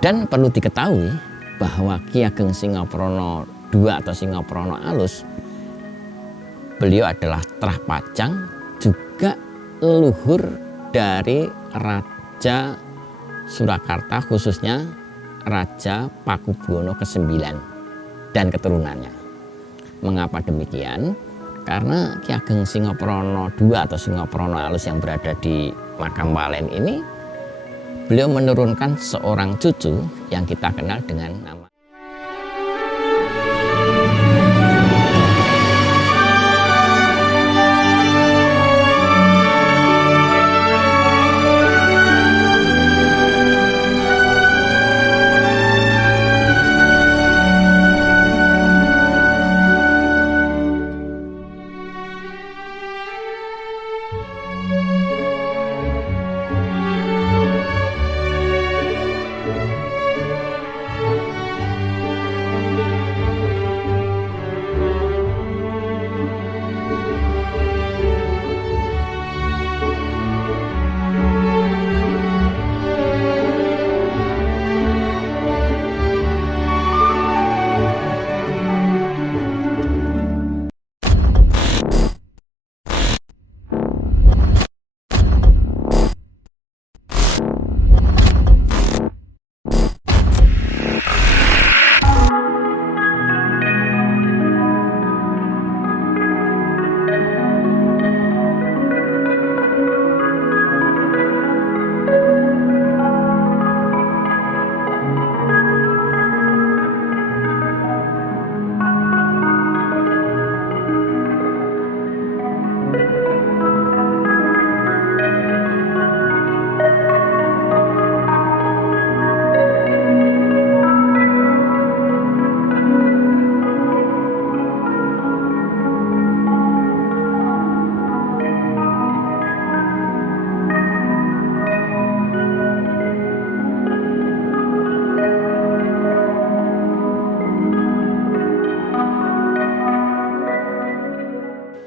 Dan perlu diketahui bahwa Ki Ageng Singoprono II atau Singoprono Alus, beliau adalah Trah Pajang, juga leluhur dari Raja Surakarta, khususnya Raja Pakubuwono ke-9 dan keturunannya. Mengapa demikian? Karena Ki Ageng Singoprono II atau Singoprono Alus yang berada di makam Walen ini, beliau menurunkan seorang cucu yang kita kenal dengan nama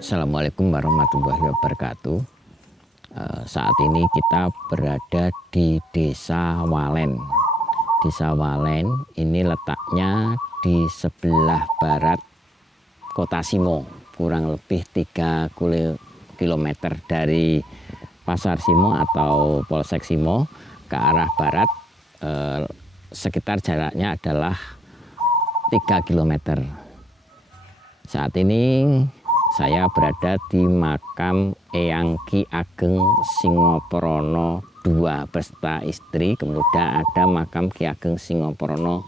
Assalamualaikum warahmatullahi wabarakatuh. Saat ini kita berada di Desa Walen. Desa Walen ini letaknya di sebelah barat Kota Simo, kurang lebih 3 km dari Pasar Simo atau Polsek Simo ke arah barat. Sekitar jaraknya adalah 3 km. Saat ini saya berada di makam Eyang Ki Ageng Singoprono II beserta istri, kemudian ada makam Ki Ageng Singoprono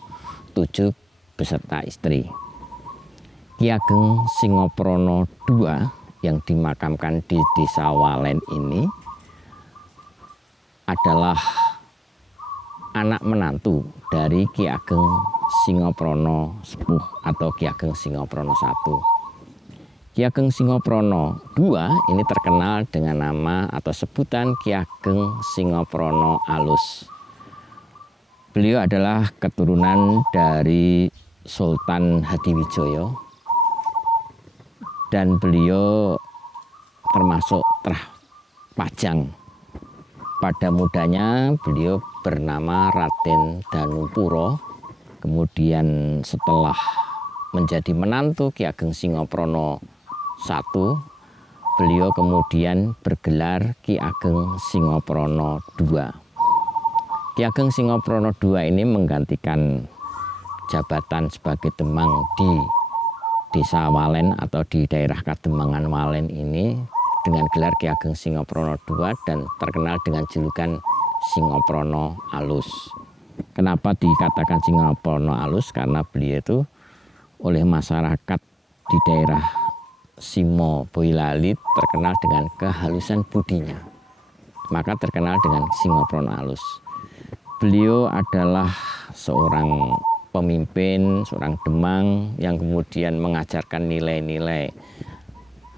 VII beserta istri. Ki Ageng Singoprono II yang dimakamkan di Desa Walen ini adalah anak menantu dari Ki Ageng Singoprono Sepuh atau Ki Ageng Singoprono I. Ki Ageng Singoprono II ini terkenal dengan nama atau sebutan Ki Ageng Singoprono Alus. Beliau adalah keturunan dari Sultan Hadiwijoyo dan beliau termasuk Trah Pajang. Pada mudanya beliau bernama Raden Danupuro, kemudian setelah menjadi menantu Ki Ageng Singoprono I, beliau kemudian bergelar Ki Ageng Singoprono II. Ki Ageng Singoprono II ini menggantikan jabatan sebagai Demang di Desa Walen atau di daerah Kademangan Walen ini dengan gelar Ki Ageng Singoprono II dan terkenal dengan julukan Singoprono Alus. Kenapa dikatakan Singoprono Alus? Karena beliau itu oleh masyarakat di daerah Simo Boyolali terkenal dengan kehalusan budinya, maka terkenal dengan Singoprono Alus. Beliau adalah seorang pemimpin, seorang Demang yang kemudian mengajarkan nilai-nilai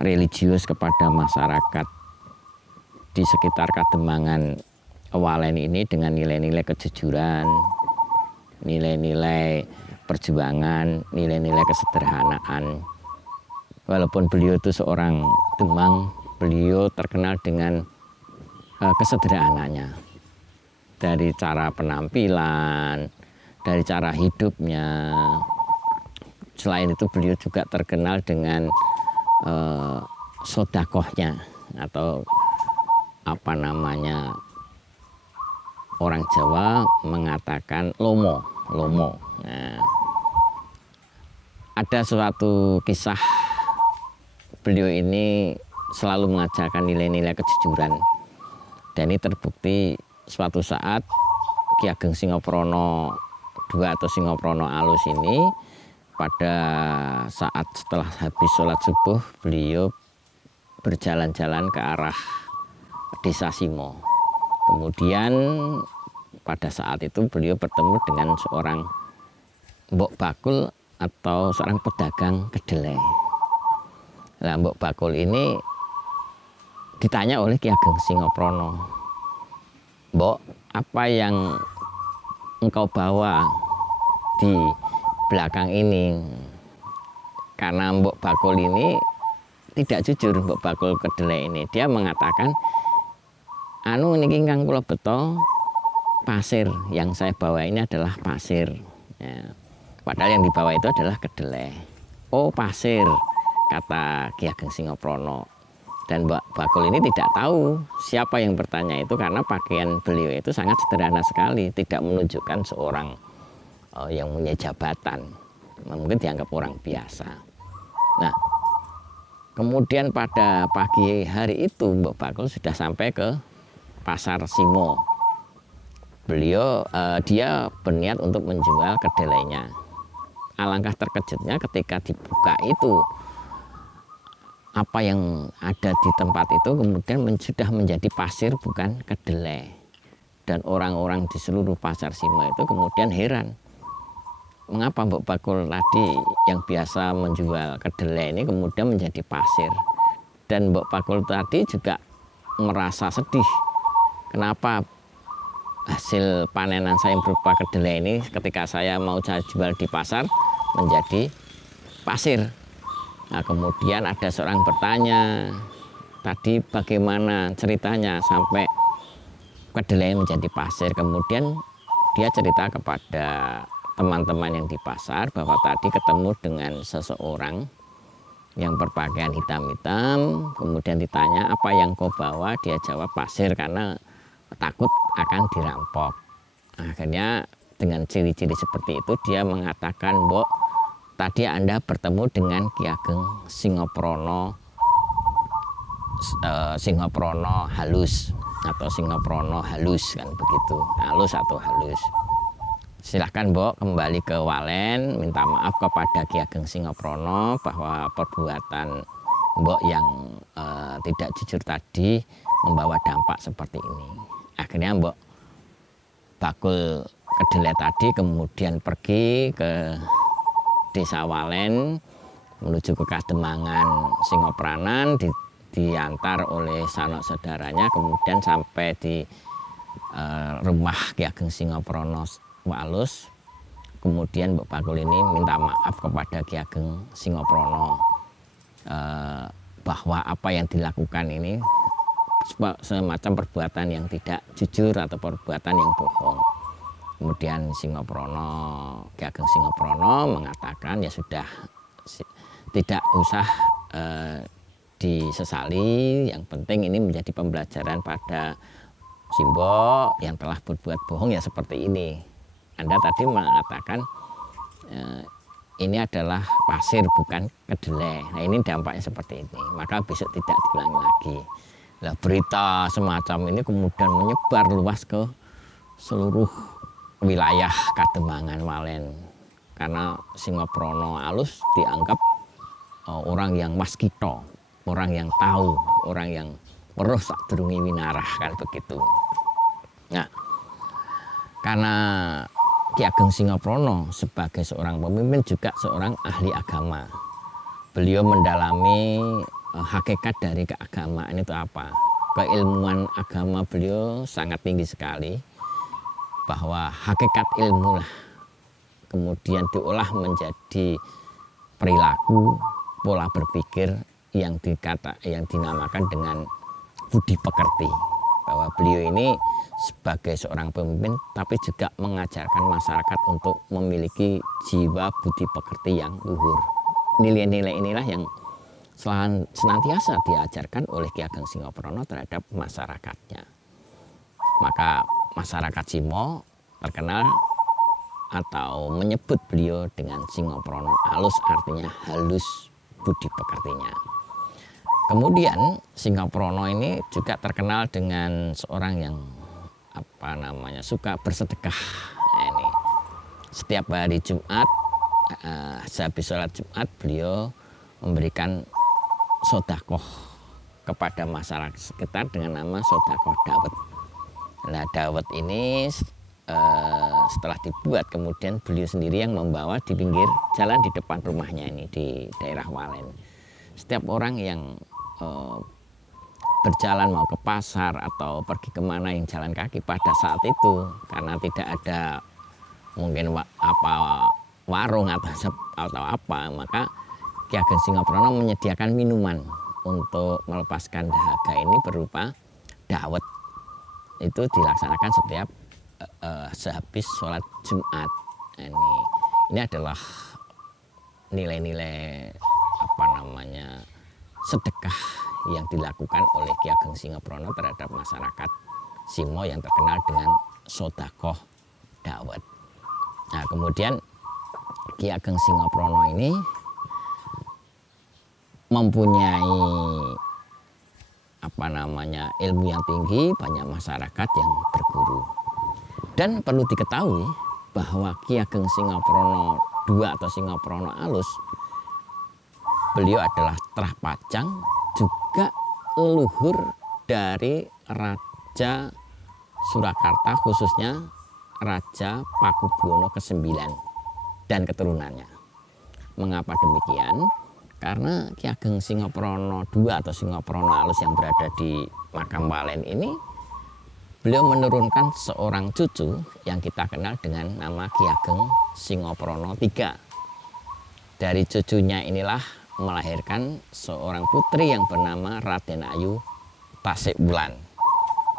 religius kepada masyarakat di sekitar Kademangan Walen ini dengan nilai-nilai kejujuran, nilai-nilai perjuangan, nilai-nilai kesederhanaan. Walaupun beliau itu seorang Demang, beliau terkenal dengan kesederhanaannya. dari cara penampilan, dari cara hidupnya. Selain itu beliau juga terkenal dengan sodakohnya, atau apa namanya, orang Jawa mengatakan lomo. Nah, ada suatu kisah, beliau ini selalu mengajarkan nilai-nilai kejujuran, dan ini terbukti suatu saat Ki Ageng Singoprono II atau Singoprono Alus ini pada saat setelah habis sholat subuh, beliau berjalan-jalan ke arah desa Simo. Kemudian pada saat itu beliau bertemu dengan seorang Mbok Bakul atau seorang pedagang kedelai. Nah, Mbok Bakul ini ditanya oleh Ki Ageng Singoprono, "Mbok, apa yang engkau bawa di belakang ini?" Karena Mbok Bakul ini tidak jujur, Mbok Bakul kedelai ini, dia mengatakan, "Anu niki kang kula beto pasir, yang saya bawa ini adalah pasir." Ya, padahal yang dibawa itu adalah kedelai. "Oh, pasir," kata Ki Ageng Singoprono. Dan Mbak Bakul ini tidak tahu siapa yang bertanya itu, karena pakaian beliau itu sangat sederhana sekali, tidak menunjukkan seorang yang punya jabatan, mungkin dianggap orang biasa. Nah, kemudian pada pagi hari itu Mbak Bakul sudah sampai ke pasar Simo. Dia berniat untuk menjual kedelainya. Alangkah terkejutnya ketika dibuka itu, apa yang ada di tempat itu kemudian sudah menjadi pasir, bukan kedelai. Dan orang-orang di seluruh pasar Simo itu kemudian heran, mengapa Mbok Bakul tadi yang biasa menjual kedelai ini kemudian menjadi pasir. Dan Mbok Bakul tadi juga merasa sedih, kenapa hasil panenan saya yang berupa kedelai ini ketika saya mau jual di pasar menjadi pasir. Nah, kemudian ada seorang bertanya, tadi bagaimana ceritanya sampai kedelai menjadi pasir. Kemudian dia cerita kepada teman-teman yang di pasar bahwa tadi ketemu dengan seseorang yang berpakaian hitam-hitam. Kemudian ditanya, "Apa yang kau bawa?" Dia jawab, "Pasir," karena takut akan dirampok. Akhirnya dengan ciri-ciri seperti itu dia mengatakan, "Mbok, tadi Anda bertemu dengan Ki Ageng Singoprono Halus atau Singoprono Halus, kan begitu, halus atau halus. Silahkan Mbok kembali ke Walen, minta maaf kepada Ki Ageng Singoprono bahwa perbuatan Mbok yang tidak jujur tadi membawa dampak seperti ini." Akhirnya Mbok Bakul kedelai tadi kemudian pergi ke Desa Walen menuju ke Kademangan Singopranan, diantar oleh sanak saudaranya, kemudian sampai di rumah Ki Ageng Singoprono Alus. Kemudian Mbok Bakul ini minta maaf kepada Ki Ageng Singoprono bahwa apa yang dilakukan ini semacam perbuatan yang tidak jujur atau perbuatan yang bohong. Kemudian Ki Ageng Singoprono mengatakan, ya sudah, tidak usah disesali, yang penting ini menjadi pembelajaran pada Simbo yang telah berbuat bohong ya seperti ini. Anda tadi mengatakan ini adalah pasir bukan kedelai. Nah, ini dampaknya seperti ini, maka besok tidak diulangi lagi. Nah, berita semacam ini kemudian menyebar luas ke seluruh wilayah Kademangan Walen, karena Singoprono Alus dianggap orang yang waskito, orang yang tahu, orang yang weruh sadurunge winarah, kan begitu. Nah, karena Ki Ageng Singoprono sebagai seorang pemimpin juga seorang ahli agama, beliau mendalami hakikat dari keagamaan itu apa. Keilmuan agama beliau sangat tinggi sekali, bahwa hakikat ilmu lah kemudian diolah menjadi perilaku, pola berpikir yang dinamakan dengan budi pekerti. bahwa beliau ini sebagai seorang pemimpin tapi juga mengajarkan masyarakat untuk memiliki jiwa budi pekerti yang luhur. Nilai-nilai inilah yang senantiasa diajarkan oleh Ki Ageng Singoprono terhadap masyarakatnya. Maka masyarakat Simo terkenal atau menyebut beliau dengan Singoprono Alus, artinya halus budi pekertinya. Kemudian Singoprono ini juga terkenal dengan seorang yang suka bersedekah. Nah, ini setiap hari Jumat, sehabis sholat Jumat, beliau memberikan sodakoh kepada masyarakat sekitar dengan nama sodakoh dawet. Nah, dawet ini setelah dibuat, kemudian beliau sendiri yang membawa di pinggir jalan di depan rumahnya ini di daerah Walen. Setiap orang yang berjalan mau ke pasar atau pergi kemana yang jalan kaki pada saat itu, karena tidak ada mungkin warung atau apa, maka Ki Ageng Singoprono menyediakan minuman untuk melepaskan dahaga ini berupa dawet. Itu dilaksanakan setiap sehabis sholat Jumat. Ini adalah nilai-nilai sedekah yang dilakukan oleh Ki Ageng Singoprono terhadap masyarakat Simo yang terkenal dengan sodakoh dawet. Nah, kemudian Ki Ageng Singoprono ini mempunyai ilmu yang tinggi, banyak masyarakat yang berguru. Dan perlu diketahui bahwa Ki Ageng Singoprono II atau Singoprono Alus, beliau adalah trah pajang, juga leluhur dari Raja Surakarta, khususnya Raja Pakubuwono ke-9 dan keturunannya. Mengapa demikian? Karena Ki Ageng Singoprono II atau Singoprono Alus yang berada di makam Walen ini, beliau menurunkan seorang cucu yang kita kenal dengan nama Ki Ageng Singoprono III. Dari cucunya inilah melahirkan seorang putri yang bernama Raden Ayu Tasikwulan.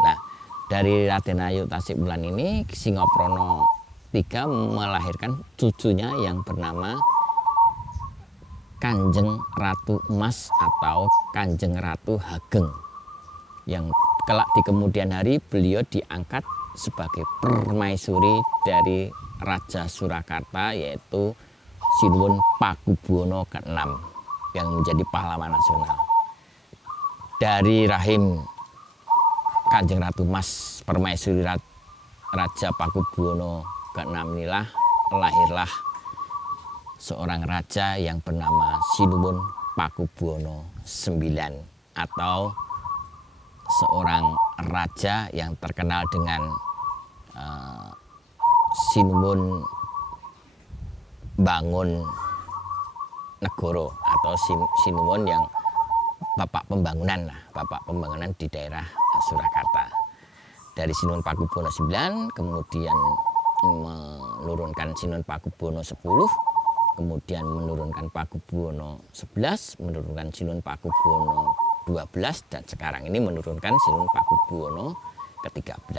Nah, dari Raden Ayu Tasikwulan ini Singoprono III melahirkan cucunya yang bernama Kanjeng Ratu Emas atau Kanjeng Ratu Hageng, yang kelak di kemudian hari beliau diangkat sebagai permaisuri dari Raja Surakarta, yaitu Sinuwun Pakubuwono ke-6 yang menjadi pahlawan nasional. Dari rahim Kanjeng Ratu Mas, permaisuri Raja Pakubuwono ke-6 inilah lahirlah seorang raja yang bernama Sinuwun Pakubuwono IX, atau seorang raja yang terkenal dengan Sinuwun Bangun Negoro, atau Sinuwun yang bapak pembangunan di daerah Surakarta. Dari Sinuwun Pakubuwono IX kemudian menurunkan Sinuwun Pakubuwono X, kemudian menurunkan Pakubuwono XI, menurunkan Sinuwun Pakubuwono XII, dan sekarang ini menurunkan Sinuwun Pakubuwono ke-13.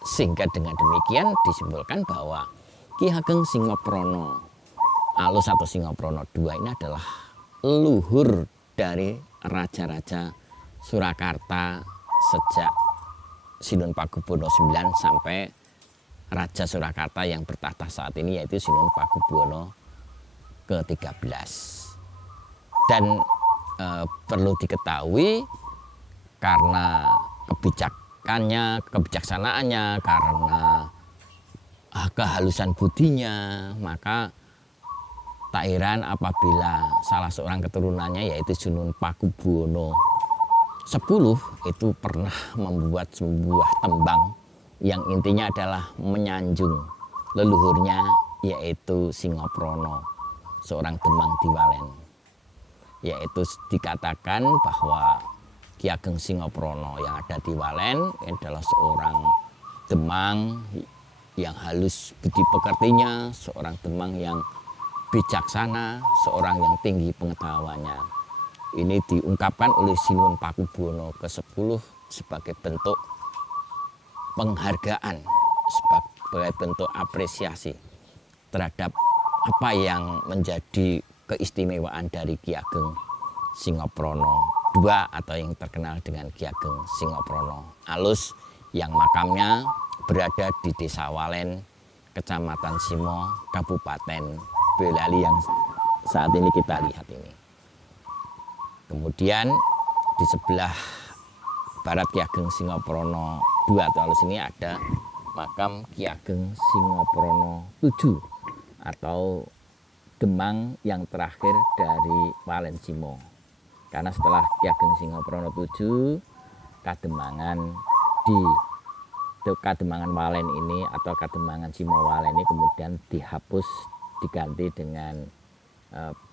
Sehingga dengan demikian disimpulkan bahwa Ki Ageng Singoprono Alus atau Singoprono II ini adalah leluhur dari raja-raja Surakarta sejak Sinuwun Pakubuwono IX sampai Raja Surakarta yang bertahta saat ini, yaitu Sinuwun Pakubuwono ke-13. Dan perlu diketahui karena kebijaksanaannya, karena kehalusan budinya, maka tak heran apabila salah seorang keturunannya, yaitu Sinuwun Pakubuwono X, itu pernah membuat sebuah tembang yang intinya adalah menyanjung leluhurnya, yaitu Singoprono, seorang Demang di Walen. Yaitu dikatakan bahwa Ki Ageng Singoprono yang ada di Walen adalah seorang Demang yang halus budi pekertinya, seorang Demang yang bijaksana, seorang yang tinggi pengetahuannya. Ini diungkapkan oleh Sinuwun Pakubuwono ke-10 sebagai bentuk penghargaan sebagai bentuk apresiasi terhadap apa yang menjadi keistimewaan dari Ki Ageng Singoprono II atau yang terkenal dengan Ki Ageng Singoprono Alus yang makamnya berada di Desa Walen, Kecamatan Simo, Kabupaten Boyolali yang saat ini kita lihat ini. Kemudian di sebelah barat Ki Ageng Singoprono II atau Alus ini ada makam Ki Ageng Singoprono VII atau Demang yang terakhir dari Walen Simo. Karena setelah Ki Ageng Singoprono VII, Kademangan Walen ini atau Kademangan Simo Walen ini kemudian dihapus, diganti dengan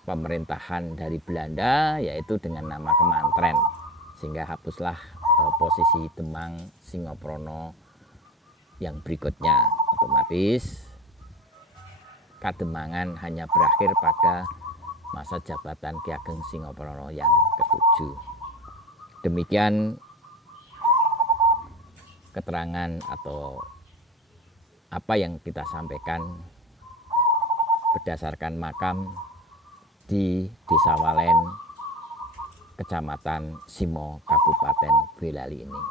pemerintahan dari Belanda, yaitu dengan nama Kemantren, sehingga hapuslah posisi Demang Singoprono yang berikutnya. Otomatis Kademangan hanya berakhir pada masa jabatan Ki Ageng Singoprono yang ke-7. Demikian keterangan atau apa yang kita sampaikan berdasarkan makam di Desa Walen, Kecamatan Simo, Kabupaten Boyolali ini.